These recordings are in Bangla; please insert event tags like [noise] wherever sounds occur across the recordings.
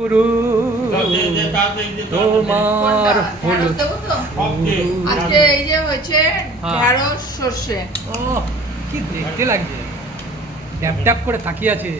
গুরু। তোমার হলো আজকে এই যে হয়েছে হ্যাঁ। ঢ্যাঁড়স সর্ষে। ও কি দেখতে লাগছে। ট্যাপ ট্যাপ করে তাকিয়ে আছে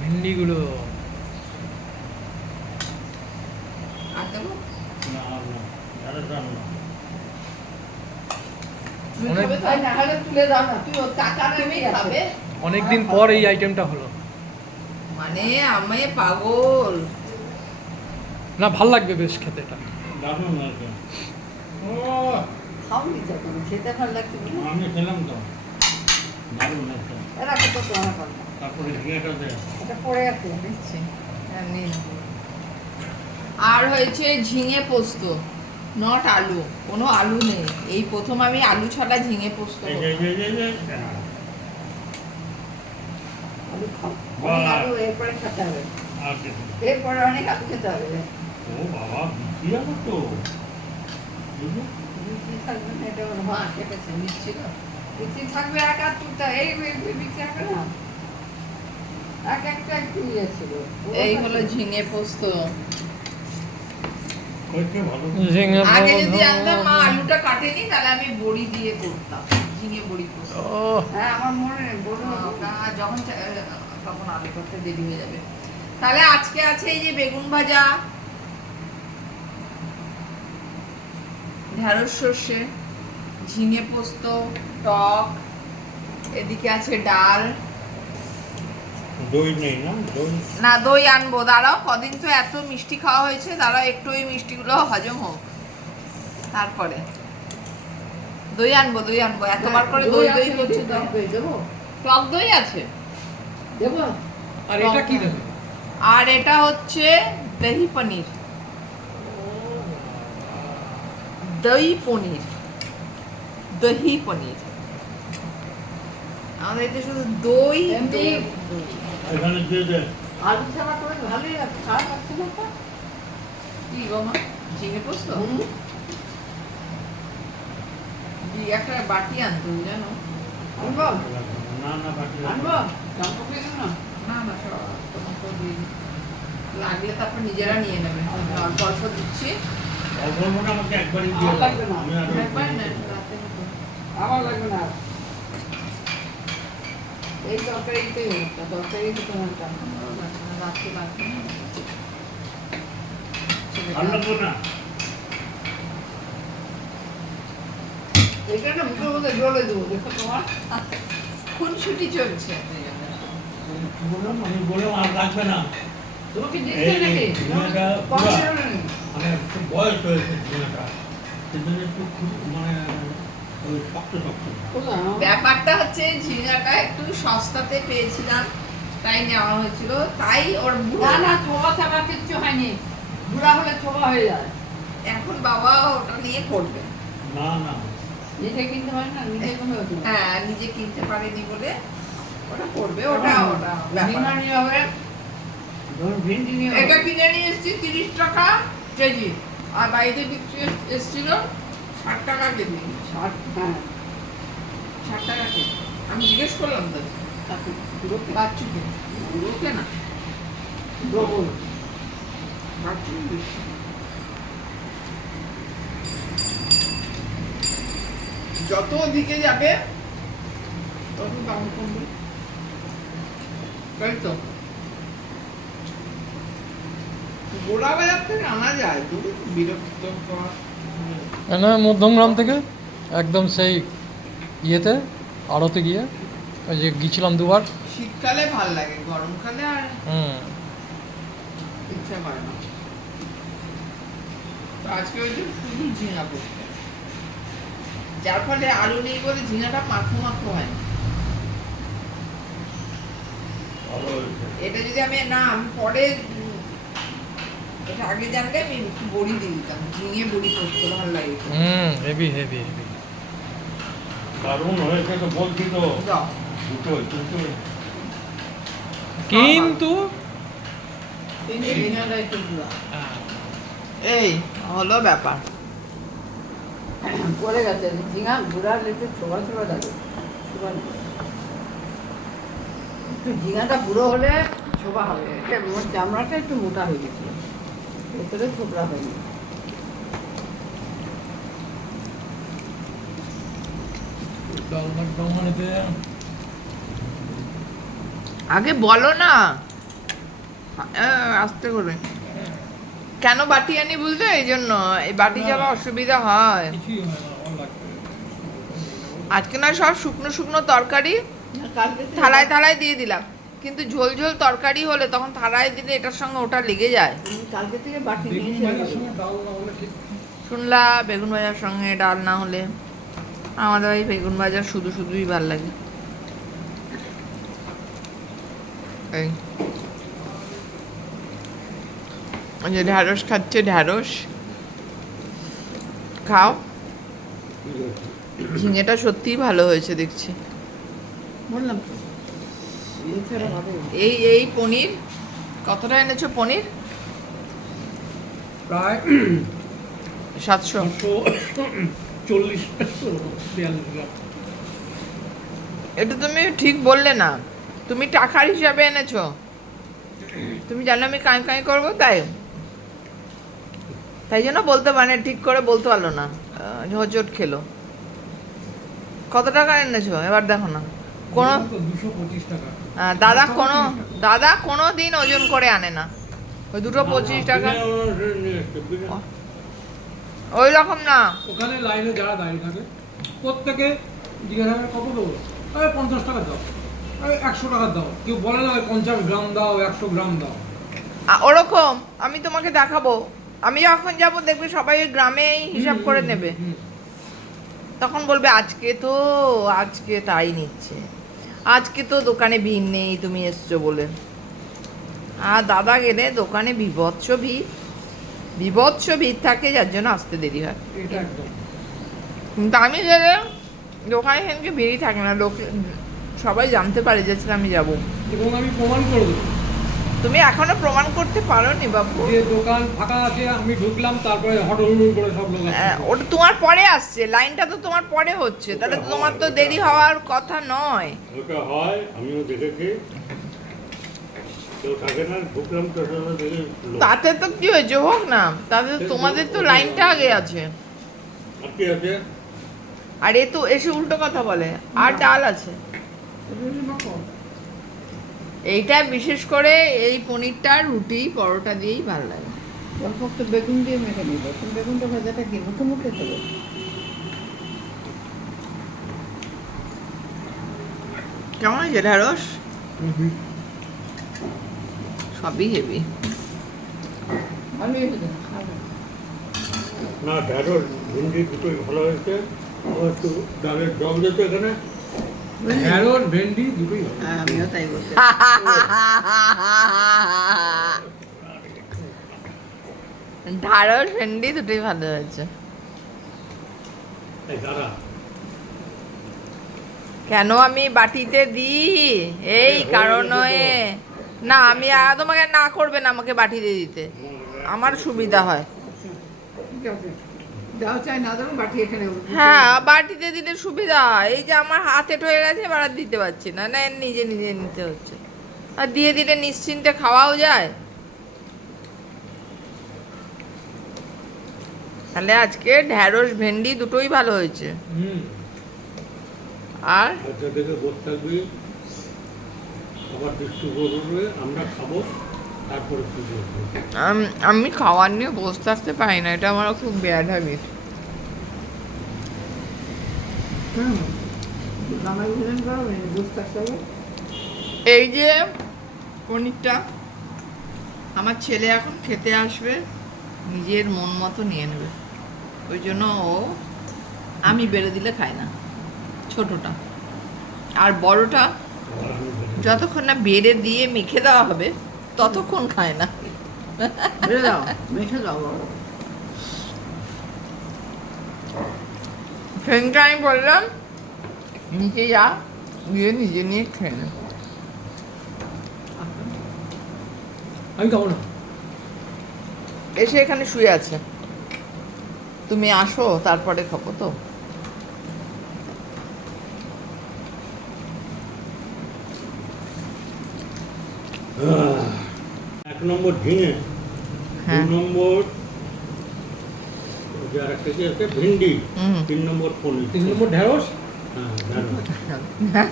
ভেন্ডিগুলো। অনেকদিন পর এই আইটেমটা হলো। মানে আমি পাগল। না ভালো লাগবে বেশ খেতে এটা। দারুণ হয়েছে। ও, খাওনি যখন খেতে ভালো লাগছে আমি খেলাম তো। দারুণ হয়েছে। এরা কত কথা তারপরে ঝিঙেটা দে। এটা পড়ে আছে দিচ্ছি হ্যাঁ, নিন। আর হয়েছে ঝিঙে পোস্ত নট আলু। কোনো আলু নেই। এই প্রথম আমি আলু ছাড়া ঝিঙে পোস্ত এই করব। যে, এই যে, এই যে, আলু খাও। আলু এরপরে খেতে হবে। আর কিছু না। এরপরে অনেক আলু খেতে হবে ও বাবা, বিক্রি হবে তো। বিক্রি থাকবে না এটা ওর মা কেটেছে দিচ্ছি বিক্রি থাকবে এক আর এই এই- এই বিক্রি থাকবে না। এক একটা একটু ইয়ে ছিল। এই হলো ঝিঙে পোস্ত। আগে যদি আনতাম মা আলুটা কাটেনি তাহলে আমি বড়ি দিয়ে করতাম। ঝিঙে বড়ি পোস্ত হ্যাঁ আমার মনে নেই যখন তখন আলু করতে দেরি হয়ে যাবে। তাহলে আজকে আছে এই যে বেগুন ভাজা ঢ্যাঁড়স সর্ষে ঝিঙে পোস্ত টক এদিকে আছে ডাল। দই নেই না? দই? না দই আনব। দাঁড়াও কদিন তো এত মিষ্টি খাওয়া হয়েছে দাঁড়াও একটু ওই মিষ্টিগুলো হজম হোক। তারপরে। দই আনব দই আনব। এতবার করে দই দই করছে তো। টক দই আছে? দেবো? আর এটা কি দেবে? আর এটা হচ্ছে দহি পনির। দই পনির। দহি পনির। আমাদের এতে শুধু দই দই। এখানে দিয়ে দে। আলু ছাড়া করে ভালোই লাগছে খারাপ লাগছে না তো। কি গো মা? ঝিঙে পোস্ত? হুম। একটা বাটি আনতো জানো? আনব? না না বাকি আনব? জামা পেয়ে না না না তোমাকে দিই। লাগলে তারপর নিজেরা নিয়ে নেবে। অল্প অল্প দিচ্ছি। অল্প মনে আমাকে একবারই দিয়ে লাগবে না। একবার নেন রাতে আমার লাগবে না। এই তরকারিতেই একটা তরকারি তো তোমার দাম আমারও রাতে লাগবে না? এটা মুখের মধ্যে জলে দেবো দেখো তোমার। খুনসুটি চলছে। এই জন্য। কি বললাম আমি বললাম আর লাগবে না। তুমি কি নাকি ঝিঙেটা কম পুরা- ছিল নাকি? মানে একটু বয়স হয়েছে ঝিঙেটা সেজন্য একটু মানে? ব্যাপারটা হচ্ছে ঝিঙাটা একটু সস্তাতে পেয়েছিলাম। তাই নেওয়া হয়েছিল। তাই ওর বুড়া না ছোবা ছাবা কিচ্ছু হয়নি। বুড়া হলে ছোবা হয়ে যায়। এখন বাবা ওটা নিয়ে করবে। না না নিজে কিনতে হয় না নিজে কমে হ্যাঁ নিজে কিনতে পারেনি বলে ওটা করবে। ওটা ওটা। হবে ধরুন ভিন্ডি নিয়ে এটা কিনে নিয়ে এসেছি তিরিশ টাকা কেজি আর বাড়িতে বিক্রি এসেছিল ষাট টাকা কেজি। ষাট হ্যাঁ। ষাট টাকা কেজি। আমি জিজ্ঞেস করলাম তো বাচ্চুকে। না ডবল বাচ্চু বেশি। যত দিকে যাবে তত দাম কমবে। তাই তো? গোড়া বাজার থেকে আনা যায় তবু বিরক্ত না মধ্যমগ্রাম থেকে একদম সেই ইয়েতে আড়তে গিয়ে ওই যে গিয়েছিলাম দুবার। শীতকালে ভালো লাগে গরমকালে আর হুম। ইচ্ছা করে না। আজকে ওই যে শুধু ঝিঙা করতে যার ফলে আলু নেই বলে ঝিঙাটা মাখো মাখো হয়। হয়েছে এটা যদি আমি না আমি পরে এটা আগে জানলে আমি একটু বড়ি দিয়ে দিতাম ঝিঙে বড়ি করতে ভালো লাগে হুম হেভি হেভি হেভি। দারুণ হয়েছে তো বলছি তো। দাও। দুটো কিন্তু বুড়া এই হলো ব্যাপার। পড়ে গেছে ঝিঙা একটু ছোবা ছোবা থাকে একটু ঝিঙাটা বুড়ো হলে শোভা হবে আমার চামড়াটা একটু মোটা হয়ে গেছিল ভেতরে হয়নি। আগে বলো না আহ, আস্তে করে। কেন বাটি আনি বুঝলে? এই জন্য। এই বাটি যাওয়া অসুবিধা হয়। আজকে না সব শুকনো শুকনো তরকারি। থালায় থালায় দিয়ে দিলাম। কিন্তু ঝোল ঝোল তরকারি হলে তখন থালায় দিলে এটার সঙ্গে ওটা লেগে যায়। কালকে থেকে বাটি শুনলা বেগুন ভাজার সঙ্গে ডাল না হলে আমাদের ওই বেগুন ভাজা শুধু শুধুই ভালো লাগে। এই ওই যে ঢ্যাঁড়স খাচ্ছে ঢ্যাঁড়স খাও। ঝিঙেটা সত্যিই ভালো হয়েছে দেখছি। বললাম। এই এই পনির কতটা এনেছো পনির? প্রায় সাতশো। চল্লিশ এটা তুমি ঠিক বললে না। তুমি টাকার হিসাবে এনেছো। তুমি জানো আমি কাঁই কাঁই করব তাই? তাই জন্য বলতে মানে ঠিক করে বলতে পারল না। আহ, খেলো। কত টাকা এনেছো? এবার দেখো না। কোনো দাদা কোনো দাদা কোনো দিন ওজন করে আনে না। ওই দুটো পঁচিশ টাকা ওই রকম না। ওখানে লাইনে যারা দাঁড়িয়ে থাকে প্রত্যেকে জিজ্ঞাসা কত দেবো? আরে পঞ্চাশ টাকা দাও। আরে একশো টাকা দাও। কেউ বলে না পঞ্চাশ গ্রাম দাও একশো গ্রাম দাও। ওরকম। আমি তোমাকে দেখাবো। আমি যখন যাব দেখবে সবাই ওই গ্রামেই হিসাব করে নেবে। তখন বলবে আজকে তো আজকে তাই নিচ্ছে। আজকে তো দোকানে ভিড় নেই তুমি এসছো বলে। আর দাদা গেলে দোকানে বিভৎস ভিড়। বিভৎস ভিড় থাকে যার জন্য আসতে দেরি হয়। কিন্তু আমি গেলে দোকানে সেদিনকে ভিড়ই থাকে না। লোক সবাই জানতে পারে যে আমি যাব। এবং আমি প্রমাণ করে দেবো। তুমি এখনও প্রমাণ করতে পারোনি বাবু যে দোকান ফাঁকা আছে আমি ঢুকলাম তারপরে হটহুড় করে সব লোক আসছে। ওটা তোমার পরে আসছে লাইনটা তো তোমার পরে হচ্ছে তাহলে তো তোমার তো দেরি হওয়ার কথা নয় ওটা হয় আমিও দেখেছি। তাতে তো কি হয়েছে হোক না তাতে তোমাদের তো লাইনটা আগে আছে আর কি আছে আর এ তো এসে উল্টো কথা বলে আর ডাল আছে। এইটা বিশেষ করে এই পনিরটা রুটি পরোটা দিয়েই ভালো লাগে। অল্প একটু বেগুন দিয়ে মেখে নিবে বেগুনটা ভাজাটা কি? মুখে মুখে দেবে কেমন হয়েছে ঢেঁড়স সবই হেভি। আমি ভেজে খাব। না ঢ্যাঁড়স ভিন্ডি দুটোই ভালো হয়েছে। একটু ডালের ডব যেত এখানে। ঢ্যাঁড়স ভেন্ডি দুটোই। হ্যাঁ আমিও তাই বলতে ঢাড়স ভেন্ডি দুটোই ভালো হয়েছে। কেন আমি বাটিতে দিই? এই কারণে না আমি আর তোমাকে না করবে না আমাকে বাটিতে দিতে। আমার সুবিধা হয়। ঠিক আছে। হ্যাঁ বাটিতে দিলে সুবিধা হয়। এই যে আমার হাতে হয়ে গেছে এবার আর দিতে পারছি না। না নিজে নিজে নিতে হচ্ছে। আর দিয়ে দিলে নিশ্চিন্তে খাওয়াও যায়। তাহলে আজকে ঢ্যাঁড়স ভেন্ডি দুটোই ভালো হয়েছে। আর? আচ্ছা দেখে বসে থাকবি। আবার দৃষ্টি আমরা খাব। আম- খাওয়ার নিয়ে বসে থাকতে পারি না এটা আমার খুব ব্যাড হ্যাবিট এই যে পনিরটা আমার ছেলে এখন খেতে আসবে নিজের মন মতো নিয়ে নেবে। ওই জন্য ও আমি বেড়ে দিলে খায় না ছোটটা। আর বড়টা যতক্ষণ না বেড়ে দিয়ে মেখে দেওয়া হবে ততক্ষণ খায় না। সেদিনকে আমি বললাম নিচে যা গিয়ে নিজে নিয়ে খেয়ে নে। আমি খাব না। এসে এখানে শুয়ে আছে। তুমি আসো তারপরে খাব তো। এক নম্বর ঝিঙে দুই নম্বর কি আছে? ভেন্ডি। তিন নম্বর পনির তিন নম্বর ঢেঁড়স? হ্যাঁ [laughs]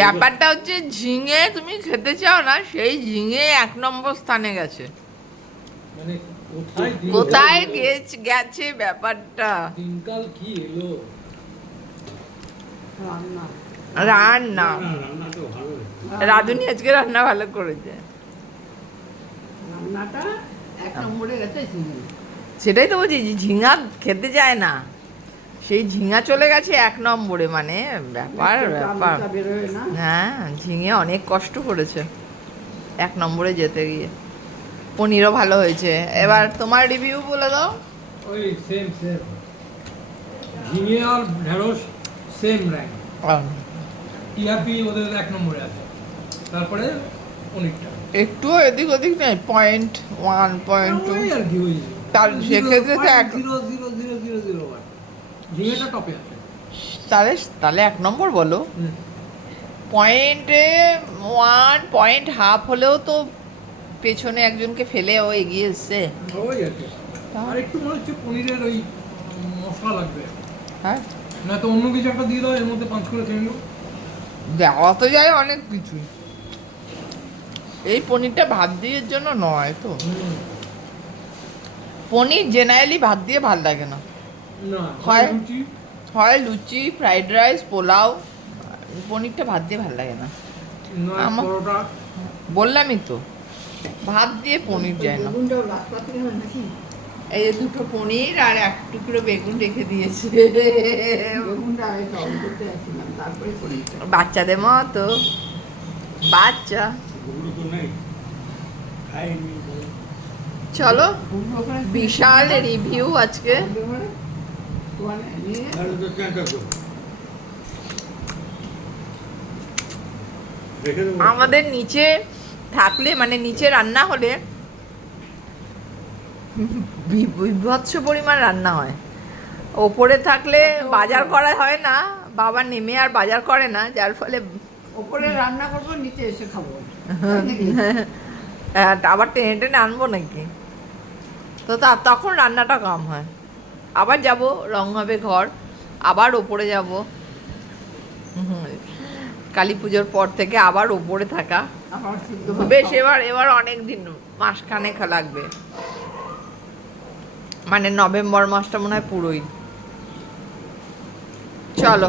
ব্যাপারটা হচ্ছে ঝিঙে তুমি খেতে চাও না সেই ঝিঙে এক নম্বর স্থানে গেছে। মানে কোথায় গেছে গেছে ব্যাপারটা? দিনকাল কি এলো? রান্না রান্না। রাধুনি আজকে রান্না ভালো করেছে। রান্নাটা এক নম্বরে গেছে ঝিঙে। সেটাই তো বলছি যে ঝিঙা খেতে যায় না। সেই ঝিঙা চলে গেছে এক নম্বরে মানে ব্যাপার ব্যাপার। হ্যাঁ ঝিঙে অনেক কষ্ট করেছে এক নম্বরে যেতে গিয়ে। পনিরও ভালো হয়েছে। এবার তোমার রিভিউ বলে দাও। ওই সেম সেম ঝিঙে আর ঢেঁড়স সেম র্যাঙ্ক টিআরপি ওদের এক নম্বরে আছে। তারপরে পনিরটা একটু এদিক ওদিক নেই পয়েন্ট ওয়ান পয়েন্ট টু আর কি ওই তার সেক্ষেত্রে তো এক- zero zero zero zero zero one টপে আছে। তাহলে তাহলে এক নম্বর বলো। পয়েন্টে ওয়ান পয়েন্ট হাফ হলেও তো পেছনে একজনকে ফেলে ও এগিয়ে এসছে। আর একটু মনে হচ্ছে পনিরের ওই মশলা লাগবে। হ্যাঁ। না তো অন্য কিছু একটা দিয়ে দাও এর মধ্যে পাঁচ করে খেয়ে দেওয়া তো যায় অনেক কিছু এই পনিরটা ভাত দিয়ের জন্য নয় তো। পনির জেনারেলি ভাত দিয়ে ভালো লাগে না। না হয়। হয় লুচি। ফ্রাইড রাইস পোলাও পনিরটা ভাত দিয়ে ভালো লাগে না। আমার- বললামই তো ভাত দিয়ে পনির যায় না। এই যে দুটো পনির আর এক টুকরো বেগুন রেখে দিয়েছে। বাচ্চাদের মতো। বাচ্চা। চলো বিশাল রিভিউ আজকে। আমাদের নিচে থাকলে মানে নিচে রান্না হলে বিভৎস পরিমাণ রান্না হয়। ওপরে থাকলে বাজার করা হয় না বাবা নেমে আর বাজার করে না যার ফলে ওপরে রান্না করব নিচে এসে খাব। [laughs] আবার টেনে টেনে আনব নাকি? তো তা তখন রান্নাটা কম হয়। আবার যাব রং হবে ঘর আবার ওপরে যাব। কালী পুজোর পর থেকে আবার ওপরে থাকা। আবার বেশ এবার এবার অনেক দিন মাসখানেক লাগবে। মানে নভেম্বর মাসটা মনে হয় পুরোই। চলো।